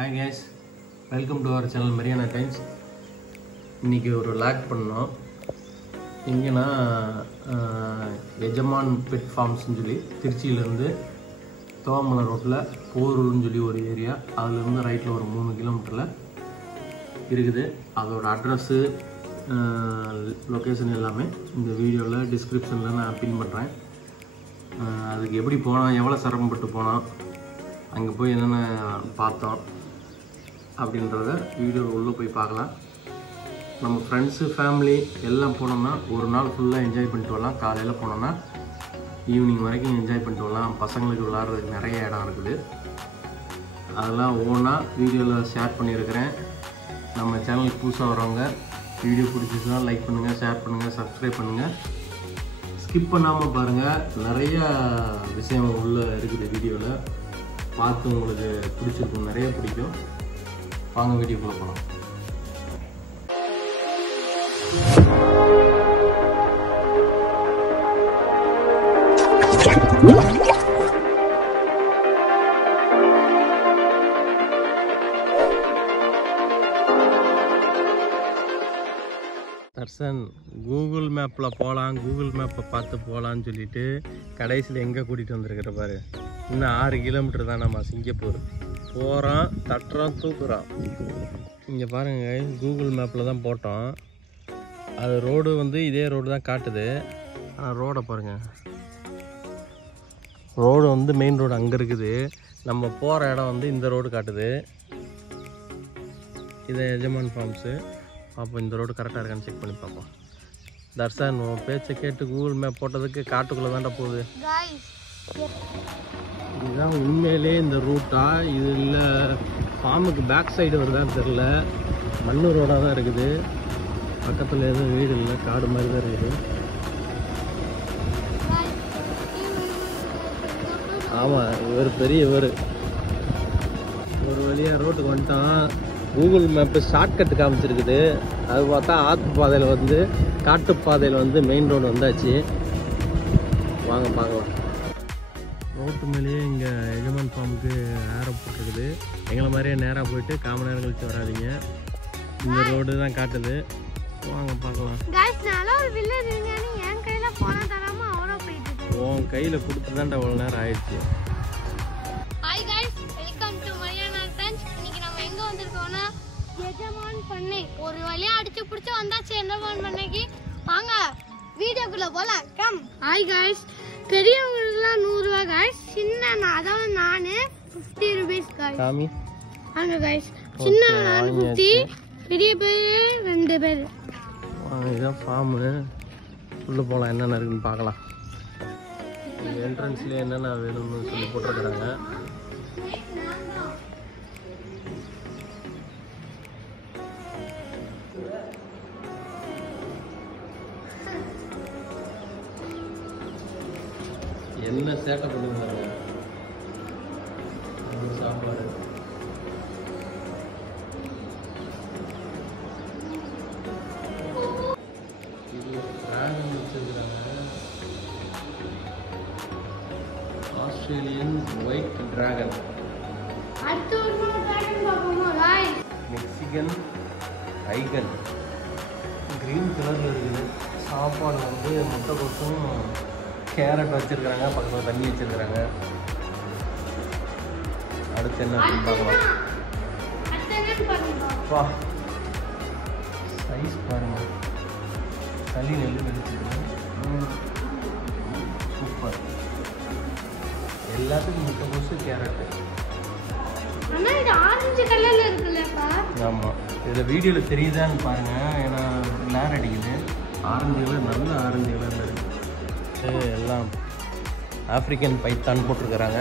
Hi guys, welcome to our channel Mariana Times. இன்னைக்கு ஒரு lock பண்ணோம். இங்கனா எஜமான் பெட் ஃபார்ம்ஸ்னு சொல்லி திருச்சியிலிருந்து தோமலை ரோட்டில் போரூர்னு சொல்லி ஒரு ஏரியா, அதுலேருந்து ரைட்டில் ஒரு 3 கிலோமீட்டரில் இருக்குது. அதோட அட்ரஸ்ஸு லொக்கேஷன் எல்லாமே இந்த வீடியோவில் டிஸ்கிரிப்ஷனில் நான் பின் பண்ணுறேன். அதுக்கு எப்படி போனோம், எவ்வளோ சிரமப்பட்டு போனோம், அங்கே போய் என்னென்ன பார்த்தோம் அப்படின்றத வீடியோ உள்ளே போய் பார்க்கலாம். நம்ம ஃப்ரெண்ட்ஸு ஃபேமிலி எல்லாம் போனோம்னா ஒரு நாள் ஃபுல்லாக என்ஜாய் பண்ணிட்டு வரலாம். காலையில் போனோம்னா ஈவினிங் வரைக்கும் என்ஜாய் பண்ணிட்டு வரலாம். பசங்களுக்கு விளாட்றதுக்கு நிறைய இடம் இருக்குது. அதெல்லாம் ஒவ்வொன்றா வீடியோவில் ஷேர் பண்ணியிருக்கிறேன். நம்ம சேனலுக்கு புதுசாக வரவங்க வீடியோ பிடிச்சிச்சுன்னா லைக் பண்ணுங்கள், ஷேர் பண்ணுங்கள், சப்ஸ்கிரைப் பண்ணுங்கள். ஸ்கிப் பண்ணாமல் பாருங்கள். நிறைய விஷயம் உள்ளே இருக்குது வீடியோவில். பார்த்து உங்களுக்கு பிடிச்சிருக்கும், நிறைய பிடிக்கும். வாங்க வீடியோக்குள்ளே போகலாம். தர்சன் கூகுள் மேப்பில் போகலாம், கூகுள் மேப்பை பார்த்து போகலான்னு சொல்லிட்டு கடைசியில் எங்கே கூட்டிகிட்டு வந்திருக்கிற பாரு. இன்னும் 6 கிலோமீட்டர் தான் நம்ம சிங்கப்பூர் போகிறோம். தட்டுறோம், தூக்குறோம். இங்கே பாருங்கள், கூகுள் மேப்பில் தான் போட்டோம். அது ரோடு இதே ரோடு தான் காட்டுது. ஆனால் ரோடை பாருங்கள், ரோடு மெயின் ரோடு அங்கே இருக்குது. நம்ம போகிற இடம் இந்த ரோடு காட்டுது. இது எஜமான் ஃபார்ம்ஸு. அப்போ இந்த ரோடு கரெக்டாக இருக்கான்னு செக் பண்ணி பார்ப்போம். தர்சன், உன் பேச்சை கேட்டு கூகுள் மேப் போட்டதுக்கு காட்டுக்குள்ளே தான்டா போகுது. இதுதான் உண்மையிலே இந்த ரூட்டா? இது இல்லை ஃபார்முக்கு பேக் சைடு வருதான்னு தெரில. மண்ணு ரோடாக தான் இருக்குது. பக்கத்தில் எதுவும் வீடு இல்லை, காடு மாதிரி தான் இருக்குது. ஆமாம், இவர் பெரிய ஒரு வழியாக ரோட்டுக்கு வந்துட்டான். கூகுள் மேப்பு ஷார்ட்கட் காமிச்சிருக்குது. அது பார்த்தா ஆற்று பாதையில் காட்டு பாதையில் மெயின் ரோடு வந்தாச்சு. வாங்க பார்க்கலாம். ரோட்டு மேலேயே இங்கே எஜமான் ஃபார்முக்கு ஏரோ போட்டிருக்குது. எங்களை மாதிரியே நேராக போயிட்டு 1/4 மணி நேரம் கழிச்சு வராதிங்க. இந்த ரோடு தான் காட்டுது. வாங்க பார்க்கலாம். உன் கையில் கொடுத்து தான்டா அவ்வளோ நேரம் ஆயிடுச்சு. ஒரு வழியா அடிச்சு புடிச்சு வந்தாச்சு எஜமான் பண்ணைக்கு. வாங்க வீடியோக்குள்ள போலாம். கம். ஹாய் गाइस, பெரியவங்களுக்குலாம் 100 ரூபாய் गाइस. சின்ன அதாவது நானு 50 ரூபாய் गाइस. சாமி வாங்க गाइस. சின்ன நான் 50, பெரிய பேர் 2 பேர். இதான் ஃபார்ம். உள்ள போலாம், என்னென்ன இருக்குன்னு பார்க்கலாம். என்ட்ரன்ஸ்ல என்னென்ன வேணும்னு சொல்லி போட்டுருக்காங்க. என்ன சேட்டை பண்ணுங்க சாப்பாடு. இது டிராகன் வச்சிருக்கிறாங்க. Australian white dragon. அடுத்து ஒரு டிராகன் பாப்போமா गाइस? மெக்சிகன் ஐகன் கிரீன் கலர்ல இருக்குது. சாப்பாடு முட்டைக்கோசும் கேரட் வச்சிருக்காங்க. பக்கத்தில் தண்ணி வச்சிருக்காங்க. அடுத்து என்ன பார்க்கலாம். வா, சைஸ் பாருங்க. சளி நெல் வெடிச்சிருக்கு. சூப்பர். எல்லாத்துக்கும் முட்டைக்கோசு, கேரட்டு. ஆமாம், இதில் வீடியோவில் தெரியுதான்னு பாருங்க. ஏன்னா கிளார் அடிக்குது. ஆரஞ்சு கலர், நல்ல ஆரஞ்சு கலரில் இருக்குது. எல்லாம் ஆப்பிரிக்கன் பைத்தான் போட்டிருக்கிறாங்க.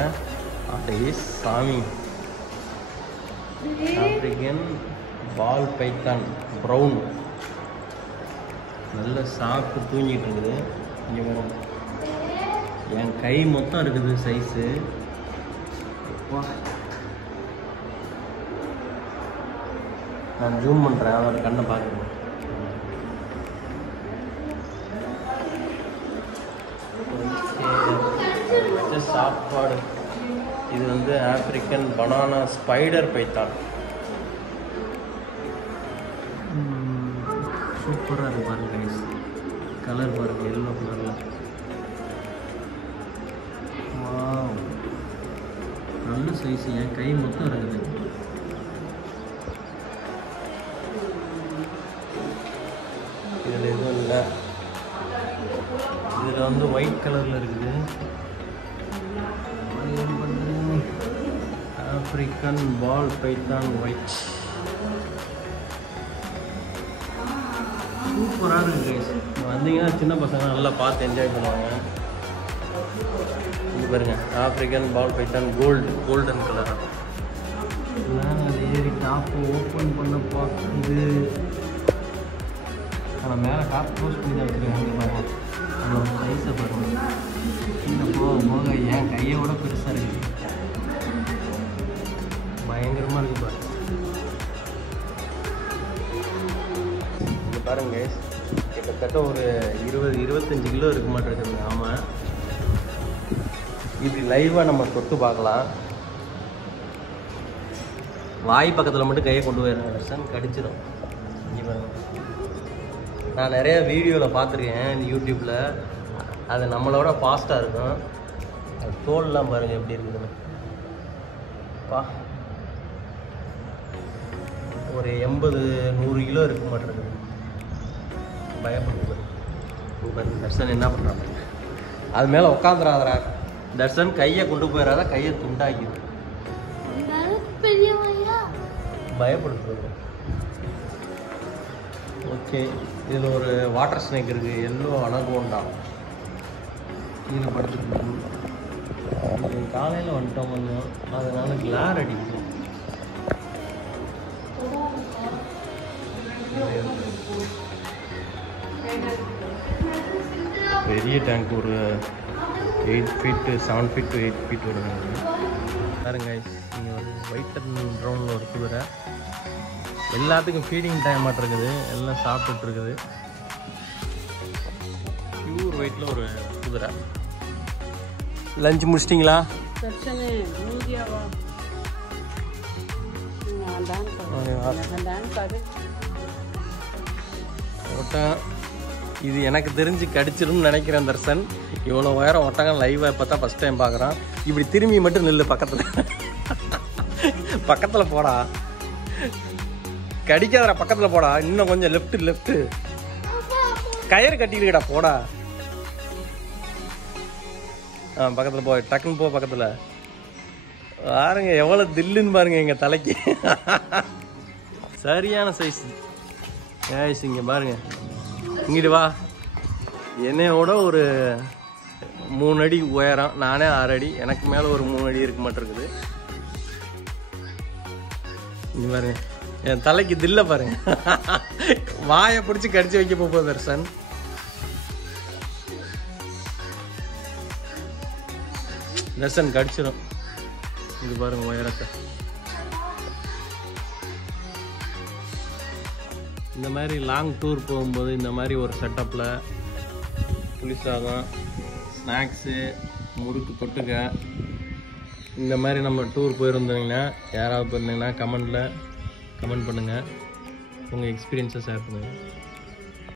அதே சாமி, ஆப்பிரிக்கன் பால் பைத்தான் ப்ரௌன். நல்ல சாப்பிட்டு தூங்கிட்டு இருக்குது. இங்கே வரும், என் கை மொத்தம் இருக்குது சைஸு. நான் ஜூம் பண்ணுறேன், அதோட கண்ணை பார்க்குறேன். சாப்பாடு இது வந்து ஆப்பிரிக்கன் பனானா ஸ்பைடர் பைத்தான். சூப்பராக இருக்கு பாருங்க கைஸ். கலர் பாருங்க, எல்லோ கலரில். வாவ், நல்ல சைஸ். என் கை மொத்தம் இருக்குது. இதில் எதுவும் இல்லை. இதில் வந்து ஒயிட் கலரில் இருக்குது. African ball python white. சூப்பராக இருக்குது கைஸ். வந்தீங்கன்னா சின்ன பசங்க நல்லா பார்த்து என்ஜாய் பண்ணுவாங்க. இது பாருங்க, African ball python golden colour. அது ஏறி டாப்பு ஓப்பன் பண்ண பார்க்குது. ஆனால் மேலே டாப் க்ளோஸ் பண்ணி தான் வச்சுருக்காங்க பாருங்க. அதோட சைஸை பாருங்க. இந்த போக போக என் கையோட பெருசாக இருக்குது. பயங்கரமாக இருக்குது பாருங்க. பாருங்க கைஸ், கிட்டத்தட்ட ஒரு 20-25 கிலோ இருக்க மாட்டேங்குது. ஆமாம், இப்படி லைவாக நம்ம தொட்டு பார்க்கலாம். வாய் பக்கத்தில் மட்டும் கையை கொண்டு போயிடுறேன், கடிச்சிடும். இங்கே பாருங்க, நான் நிறைய வீடியோவில் பார்த்துருக்கேன் யூடியூப்பில். அது நம்மளோட ஃபாஸ்ட்டாக இருக்கும். அது தோல்லாம் பாருங்கள் எப்படி இருக்குதுன்னு. பா, ஒரு 80-100 கிலோ இருக்க மாட்டேங்குது. பயப்படுது. தர்ஷன் என்ன பண்ணுறாங்க, அது மேலே உட்காந்துடாதரா. தர்ஷன் கையை கொண்டு போயிடாத, கையை துண்டாக்கிது. பயப்படுது. ஓகே, இதில் ஒரு வாட்டர் ஸ்னேக் இருக்குது. Yellow anaconda. கீழே படுத்துருக்கு. காலையில் வந்துட்டோம் கொஞ்சம், அதனால கிளார் அடிக்கும். பெரிய டேங்க், ஒரு 8 feet 7 feet to 8 feet வருங்க. பாருங்க, இங்கே ஒரு ஒயிட் அண்ட் ப்ரௌனில் ஒரு குதிரை. எல்லாத்துக்கும் ஃபீடிங் டைம் மாட்டு இருக்குது. எல்லாம் சாப்பிட்டுட்டு இருக்குது. பியூர் ஒயிட்டில் ஒரு குதிரை. லஞ்ச் முடிச்சிட்டிங்களா? இது எனக்கு தெரிஞ்சு கடிச்சிரும்னு நினைக்கிறேன் தர்ஷன். இவ்வளோ உயரம் ஒட்டகம் லைவாக இப்போ தான் ஃபஸ்ட் டைம் பார்க்குறான். இப்படி திரும்பி மட்டும் நில்லு, பக்கத்தில் போடா, கடிக்காதடா, பக்கத்தில் போடா. இன்னும் கொஞ்சம் லெஃப்ட்டு கயிறு கட்டிருக்கடா, போடா. பக்கத்தில் போ, டக்குன்னு போ பக்கத்தில். பாருங்க எவ்வளோ தில்லுன்னு பாருங்க எங்கள் தலைக்கு. சரியான சைஸ். இங்கே பாருங்க, இங்கிட்டு வா. என்னையோட ஒரு 3 அடி உயரம், நானே 6 அடி. எனக்கு மேலே ஒரு 3 அடி இருக்க மாட்டிருக்குது. இங்கே பாருங்க, என் தலைக்கு தில்ல பாருங்க. வாயை பிடிச்சி கடிச்சு வைக்க போகுது தர்ஷன். தர்ஷன் கடிச்சிடும். இது பாருங்க உயரத்தை. இந்த மாதிரி லாங் டூர் போகும்போது இந்த மாதிரி ஒரு செட்டப்பில் புளி சாதம், ஸ்நாக்ஸு, முறுக்கு தொட்டுக்க, இந்த மாதிரி நம்ம டூர் போயிருந்தீங்கன்னா, யாராவது போயிருந்தீங்கன்னா கமெண்ட் பண்ணுங்கள். உங்கள் எக்ஸ்பீரியன்ஸை ஷேர் பண்ணுங்கள்.